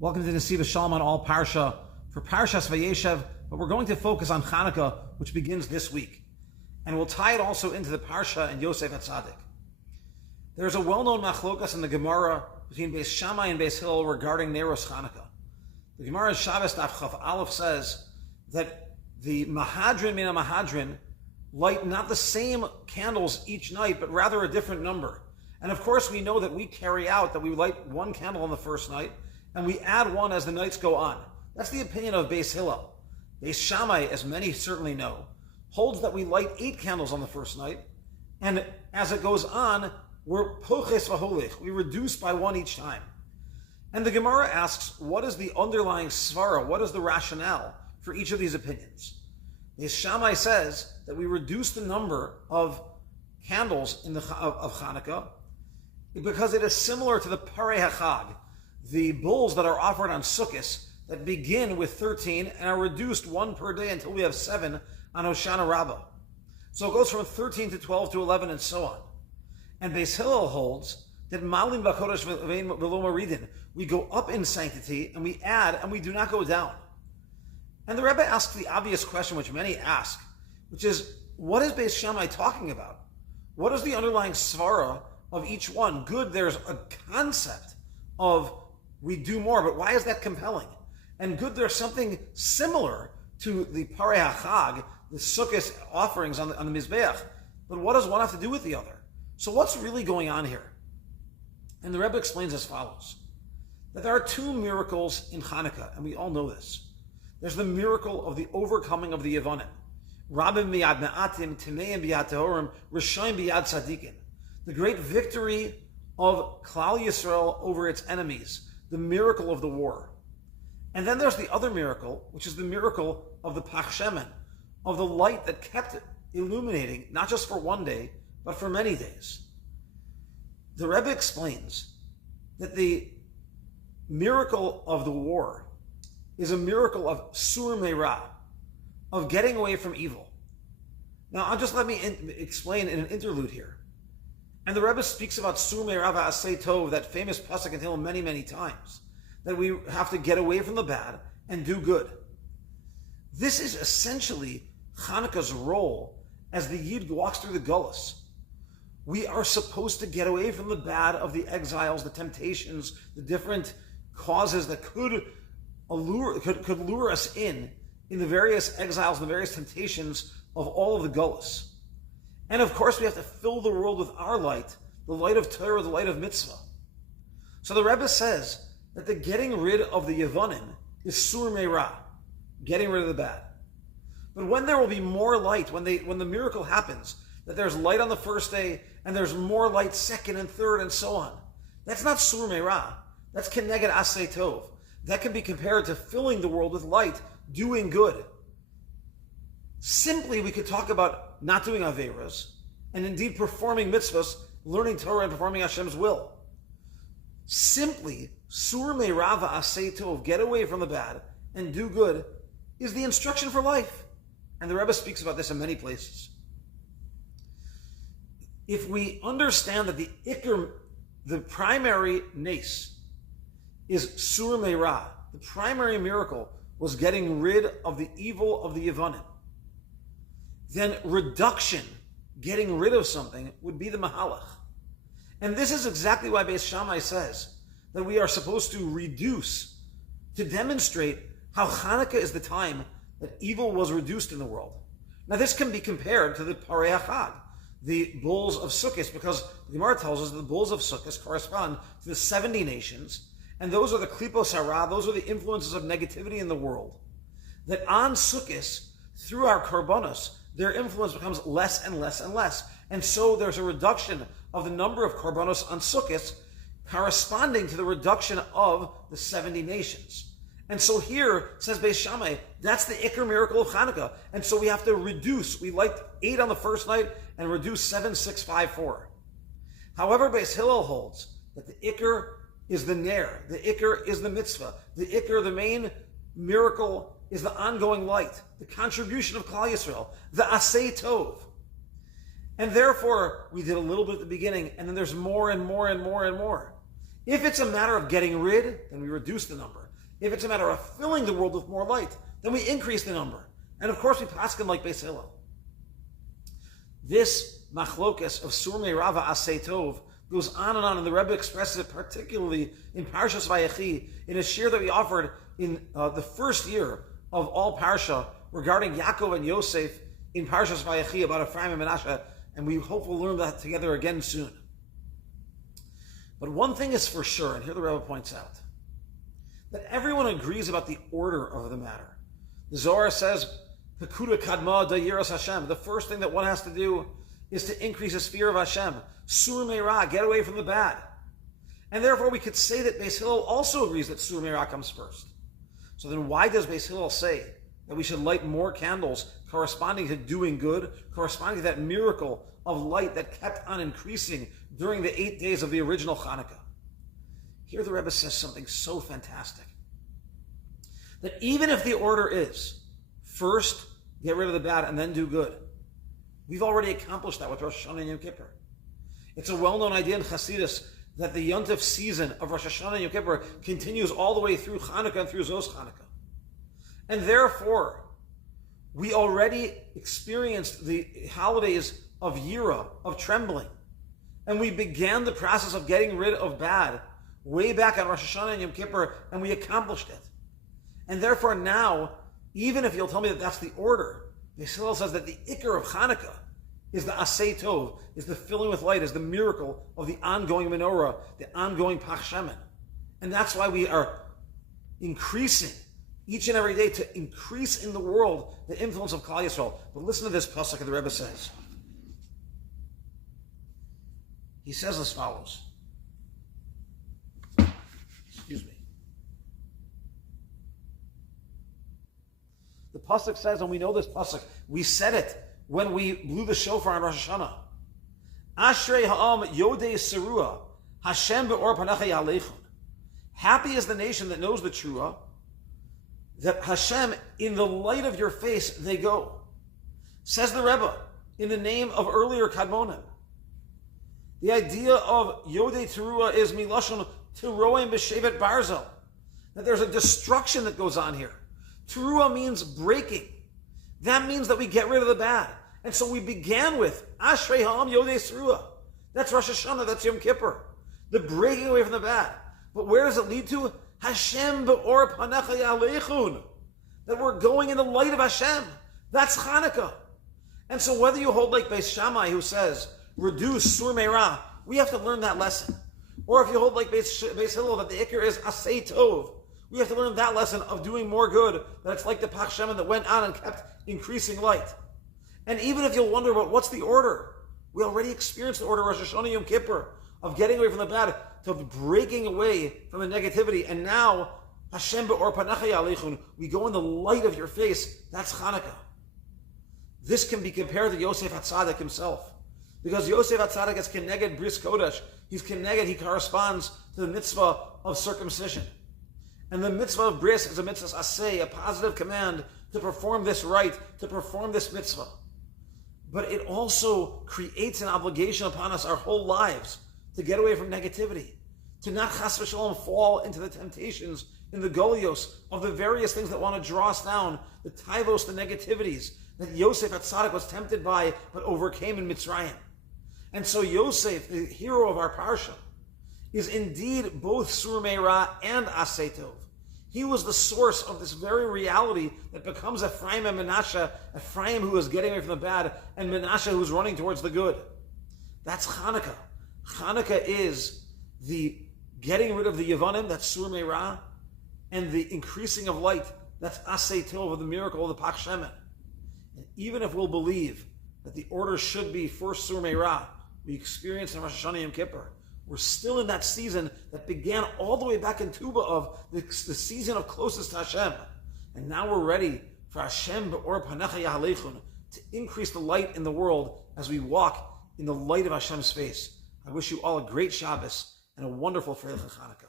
Welcome to the Nesiva Shalom on all Parsha for Parshas Vayeishev, but we're going to focus on Chanukah, which begins this week. And we'll tie it also into the Parsha and Yosef HaTzadik. There's a well-known machlokas in the Gemara between Beis Shammai and Beis Hillel regarding Neros Chanukah. The Gemara in Shabbos Daf Chaf Aleph says that the Mahadrin Mina Mahadrin light not the same candles each night, but rather a different number. And of course we know that we carry out that we light one candle on the first night, and we add one as the nights go on. That's the opinion of Beis Hillel. Beis Shammai, as many certainly know, holds that we light 8 candles on the first night, and as it goes on, we're poches v'holich, we reduce by one each time. And the Gemara asks, what is the underlying svara, what is the rationale for each of these opinions? Beis Shammai says that we reduce the number of candles of Chanukah because it is similar to the Parei HaChag, the bulls that are offered on Sukkot that begin with 13 and are reduced 1 per day until we have 7 on Hoshana Rabbah. So it goes from 13 to 12 to 11 and so on. And Beis Hillel holds that Malim B'Kodesh V'lo Maridin, we go up in sanctity and we add and we do not go down. And the Rebbe asks the obvious question which many ask, which is, what is Beis Shammai talking about? What is the underlying svara of each one? Good, there's a concept of we do more, but why is that compelling? And good, there's something similar to the Parei HaChag, the Sukkot offerings on the Mizbeach, but what does one have to do with the other? So what's really going on here? And the Rebbe explains as follows, that there are 2 miracles in Chanukah, and we all know this. There's the miracle of the overcoming of the Yevonim. Rabim biyad me'atim, timeim biyad tehorim, rishayim biyad tzadikim. The great victory of Klal Yisrael over its enemies, the miracle of the war. And then there's the other miracle, which is the miracle of the Pach Shemen, of the light that kept illuminating, not just for one day, but for many days. The Rebbe explains that the miracle of the war is a miracle of sur meira, of getting away from evil. Now, let me explain in an interlude here. And the Rebbe speaks about sur meira v'asei tov, that famous pasuk in Hillel many, many times, that we have to get away from the bad and do good. This is essentially Chanukah's role as the Yid walks through the Gullus. We are supposed to get away from the bad of the exiles, the temptations, the different causes that could lure us in the various exiles, the various temptations of all of the Gullus. And of course, we have to fill the world with our light, the light of Torah, the light of mitzvah. So the Rebbe says that the getting rid of the Yevonim is sur meira, getting rid of the bad. But when there will be more light, when the miracle happens, that there's light on the first day and there's more light second and third and so on, that's not sur meira. That's keneged asei tov. That can be compared to filling the world with light, doing good. Simply, we could talk about not doing averas, and indeed performing mitzvahs, learning Torah and performing Hashem's will. Simply, sur meira v'asei tov, get away from the bad and do good, is the instruction for life. And the Rebbe speaks about this in many places. If we understand that the primary nes is sur meira, the primary miracle was getting rid of the evil of the Yevonim, then reduction, getting rid of something, would be the mahalach. And this is exactly why Beis Shammai says that we are supposed to reduce, to demonstrate how Chanukah is the time that evil was reduced in the world. Now this can be compared to the Parei HaChag, the bulls of Sukkot, because the Gemara tells us that the bulls of Sukkot correspond to the 70 nations, and those are the klipos hara, those are the influences of negativity in the world. That on Sukkot, through our korbanos, their influence becomes less and less and less. And so there's a reduction of the number of korbanos on Sukkot corresponding to the reduction of the 70 nations. And so here, says Beis Shammai, that's the Iker miracle of Chanukah. And so we have to reduce. We light 8 on the first night and reduce 7, 6, 5, 4. However, Beis Hillel holds that the Iker is the Ner. The Iker is the mitzvah. The Iker, the main miracle, is the ongoing light, the contribution of Klal Yisrael, the asei tov. And therefore, we did a little bit at the beginning, and then there's more and more and more and more. If it's a matter of getting rid, then we reduce the number. If it's a matter of filling the world with more light, then we increase the number. And of course we paskin like Beis Hillel. This machlokes of Sur Meirava Asei Tov goes on, and the Rebbe expresses it particularly in Parshas Vayechi, in a shir that we offered in the first year of all Parsha regarding Yaakov and Yosef in Parshas Vayechi about Ephraim and Menashe, and we hope we'll learn that together again soon. But one thing is for sure, and here the Rebbe points out, that everyone agrees about the order of the matter. The Zohar says, Pekuda Kadma Dayiras Hashem. The first thing that one has to do is to increase his fear of Hashem. Sur Meirah, get away from the bad. And therefore we could say that Beis Hillel also agrees that Sur Meirah comes first. So then why does Beis Hillel say that we should light more candles corresponding to doing good, corresponding to that miracle of light that kept on increasing during the 8 days of the original Chanukah? Here the Rebbe says something so fantastic. That even if the order is, first get rid of the bad and then do good, we've already accomplished that with Rosh Hashanah and Yom Kippur. It's a well-known idea in Hasidus that the Yontif season of Rosh Hashanah and Yom Kippur continues all the way through Chanukah and through Zos Chanukah. And therefore, we already experienced the holidays of Yira, of trembling. And we began the process of getting rid of bad way back on Rosh Hashanah and Yom Kippur, and we accomplished it. And therefore now, even if you'll tell me that that's the order, Beis Hillel says that the Iker of Chanukah is the Asei Tov, is the filling with light, is the miracle of the ongoing menorah, the ongoing Pach Shemen. And that's why we are increasing each and every day to increase in the world the influence of Klal Yisrael. But listen to this pasuk that the Rebbe says. He says as follows. Excuse me. The pasuk says, and we know this pasuk, we said it when we blew the shofar on Rosh Hashanah. Ashrei ha'am yodei serua, Hashem be'or panachei aleichon. Happy is the nation that knows the trua, that Hashem, in the light of your face, they go. Says the Rebbe, in the name of earlier Kadmonim. The idea of Yodei Teruah is Milashon Teroim B'Shevet Barzel. That there's a destruction that goes on here. Teruah means breaking. That means that we get rid of the bad. And so we began with Ashrei Ha'am Yodei Teruah. That's Rosh Hashanah, that's Yom Kippur. The breaking away from the bad. But where does it lead to? Hashem be'or panachei aleichun. That we're going in the light of Hashem. That's Chanukah. And so whether you hold like Beis Shammai, who says, reduce Sur Meirah, we have to learn that lesson. Or if you hold like Beis Hillel, that the Iker is Asei Tov, we have to learn that lesson of doing more good, that it's like the Pach Shemen that went on and kept increasing light. And even if you'll wonder about what's the order, we already experienced the order of Rosh Hashanah Yom Kippur, of getting away from the bad, to breaking away from the negativity. And now, Hashem be'or panachei aleichun, we go in the light of your face. That's Chanukah. This can be compared to Yosef HaTzadik himself. Because Yosef HaTzadik is keneged bris kodesh. He's keneged, he corresponds to the mitzvah of circumcision. And the mitzvah of bris is a mitzvah aseh, a positive command to perform this rite, to perform this mitzvah. But it also creates an obligation upon us our whole lives to get away from negativity, to not chas v'shalom fall into the temptations in the golios of the various things that want to draw us down, the taivos, the negativities that Yosef HaTzadik was tempted by but overcame in Mitzrayim. And so Yosef, the hero of our parsha, is indeed both Sur Meirah and Asei Tov. He was the source of this very reality that becomes Ephraim and Menashe, Ephraim who is getting away from the bad, and Menashe who's running towards the good. That's Chanukah. Chanukah is the getting rid of the Yevanim, that's Sur Meirah, and the increasing of light, that's Asei Tov, of the miracle of the Pach Shemen. And even if we'll believe that the order should be first Sur Meirah, we experienced in Rosh Hashanah Yom Kippur, we're still in that season that began all the way back in Tuba of the season of closest to Hashem. And now we're ready for Hashem be'or panachei aleichun to increase the light in the world as we walk in the light of Hashem's face. I wish you all a great Shabbos and a wonderful Freilich Chanukah.